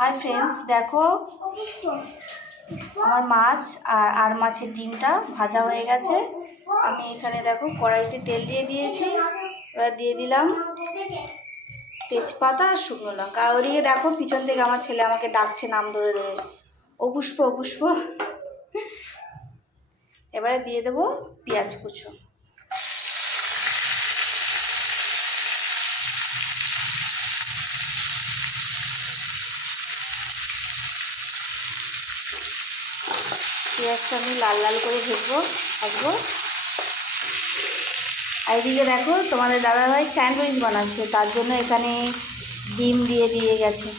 Hi friends, দেখো আমার মাছ আর মাছের ডিমটা ভাজা হয়ে গেছে। আমি এখানে দেখো কড়াইতে তেল দিয়ে দিয়েছি। এবার দিয়ে দিলাম তেজপাতা আর শুকনো লঙ্কা। আর ওদিকে দেখো পিছন থেকে আমার ছেলে আমাকে ডাকছে নাম ধরে ধরে, ও পুষ্প ও পুষ্প। এবারে দিয়ে দেবো পেঁয়াজ কুচো। পেঁয়াজটা আমি লাল লাল করে ভাজবো। আর এদিকে দেখো তোমাদের দাদাভাই স্যান্ডউইচ বানাচ্ছে, তার জন্য এখানে ডিম দিয়ে গেছে।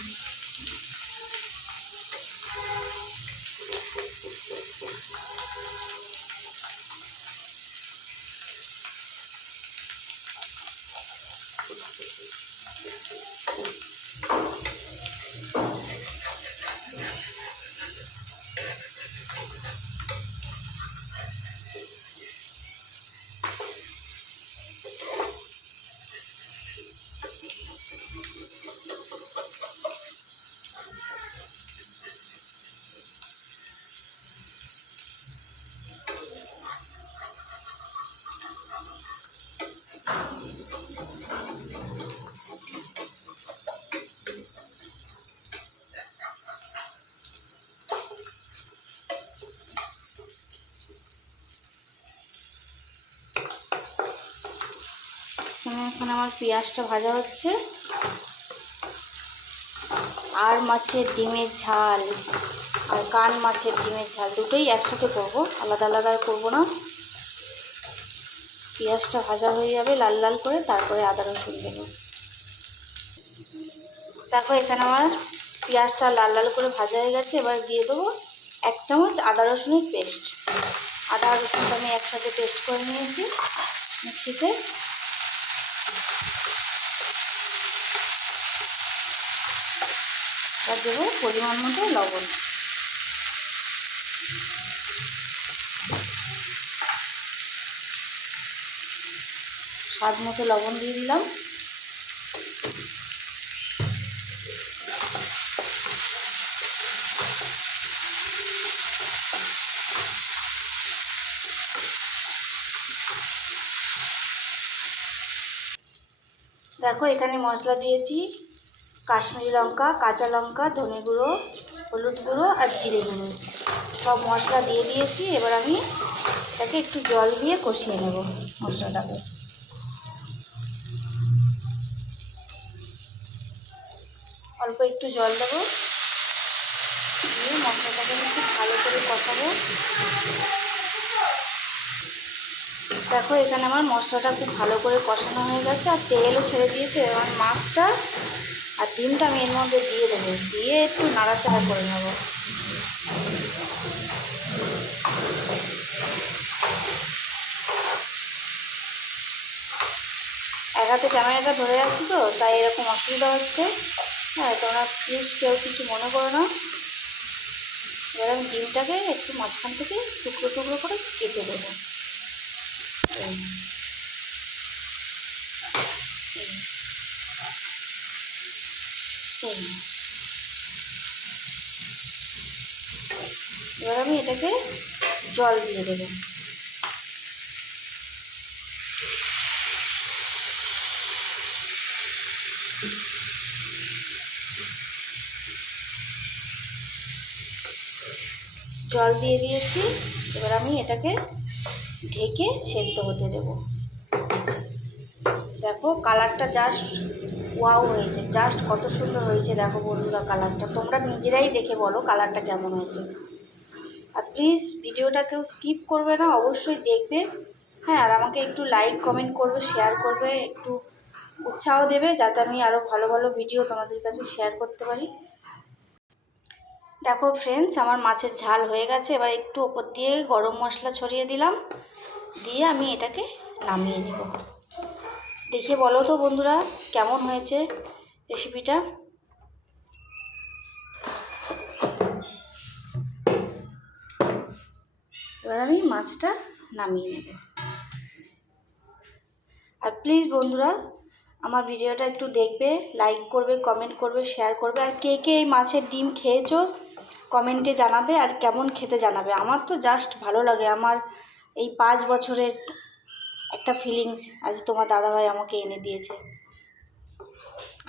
এখন আমার পেঁয়াজটা ভাজা হচ্ছে। আর মাছের ডিমের ঝাল আর কান মাছের ডিমের ঝাল দুটোই একসাথে করবো, আলাদা আলাদা করবো না। পেঁয়াজটা ভাজা হয়ে যাবে লাল লাল করে, তারপরে আদা রসুন দেবো। দেখো এখানে আমার পেঁয়াজটা লাল লাল করে ভাজা হয়ে গেছে। এবার দিয়ে দেবো 1 চামচ আদা রসুনের পেস্ট। আদা রসুনটা আমি একসাথে পেস্ট করে নিয়েছি মিক্সিতে। এবার দেবো পরিমাণ মতো লবণ। স্বাদ মতো লবণ দিয়ে দিলাম। দেখো এখানে মশলা দিয়েছি কাশ্মীরি লঙ্কা, কাঁচা লঙ্কা, ধনে গুঁড়ো, হলুদ গুঁড়ো আর জিরে গুঁড়ো, সব মশলা দিয়ে দিয়েছি। এবার আমি এটাকে একটু জল দিয়ে কষিয়ে নেব মশলাটাকে। অল্প একটু জল দেবো, দিয়ে মশলাটাকে একটু ভালো করে কষাবো। দেখো এখানে আমার মশলাটা খুব ভালো করে কষানো হয়ে গেছে আর তেলও ছেড়ে দিয়েছে। এবার মাছটা আর ডিমটা আমি এর মধ্যে দিয়ে দেবো, দিয়ে একটু নাড়াচাড়া করে নেব। এক হাতে ক্যামেরাটা ধরে আছি তো, তাই এরকম অসুবিধা হচ্ছে। হ্যাঁ, তোমরা প্লিজ কেউ কিছু মনে করো না। এবার আমি ডিমটাকে একটু মাঝখান থেকে টুকরো টুকরো করে কেটে দেবো। এবার আমি এটাকে জল দিয়ে দেবো। জল দিয়ে দিয়েছি। এবার আমি এটাকে ঢেকে সেদ্ধ হতে দেব। দেখো কালারটা জাস্ট ওয়াও হয়েছে, জাস্ট কত সুন্দর হয়েছে। দেখো বন্ধুরা কালারটা তোমরা নিজেরাই দেখে বলো কালারটা কেমন হয়েছে। আর প্লিজ ভিডিওটা কেউ স্কিপ করবে না, অবশ্যই দেখবে। হ্যাঁ, আর আমাকে একটু লাইক কমেন্ট করবে, শেয়ার করবে, একটু উৎসাহ দেবে যাতে আমি আরও ভালো ভালো ভিডিও তোমাদের কাছে শেয়ার করতে পারি। দেখো ফ্রেন্ডস, আমার মাছের ঝাল হয়ে গেছে। এবার একটু ওপর দিয়ে গরম মশলা ছড়িয়ে দিলাম, দিয়ে আমি এটাকে নামিয়ে নেব। দেখে বলো তো বন্ধুরা কেমন হয়েছে রেসিপিটা। এবার আমি মাছটা নামিয়ে নেব। আর প্লিজ বন্ধুরা আমার ভিডিওটা একটু দেখবে, লাইক করবে, কমেন্ট করবে, শেয়ার করবে। আর কে কে এই মাছের ডিম খেয়েছো কমেন্টে জানাবে, আর কেমন খেতে জানাবে। আমার তো জাস্ট ভালো লাগে। আমার এই 5 বছরের একটা ফিলিংস আজ তোমার দাদাভাই আমাকে এনে দিয়েছে।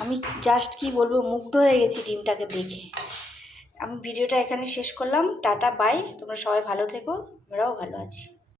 আমি জাস্ট কি বলবো, মুগ্ধ হয়ে গেছি ডিমটাকে দেখে। আমি ভিডিওটা এখানে শেষ করলাম। টাটা, বাই। তোমরা সবাই ভালো থেকো, আমরাও ভালো আছি।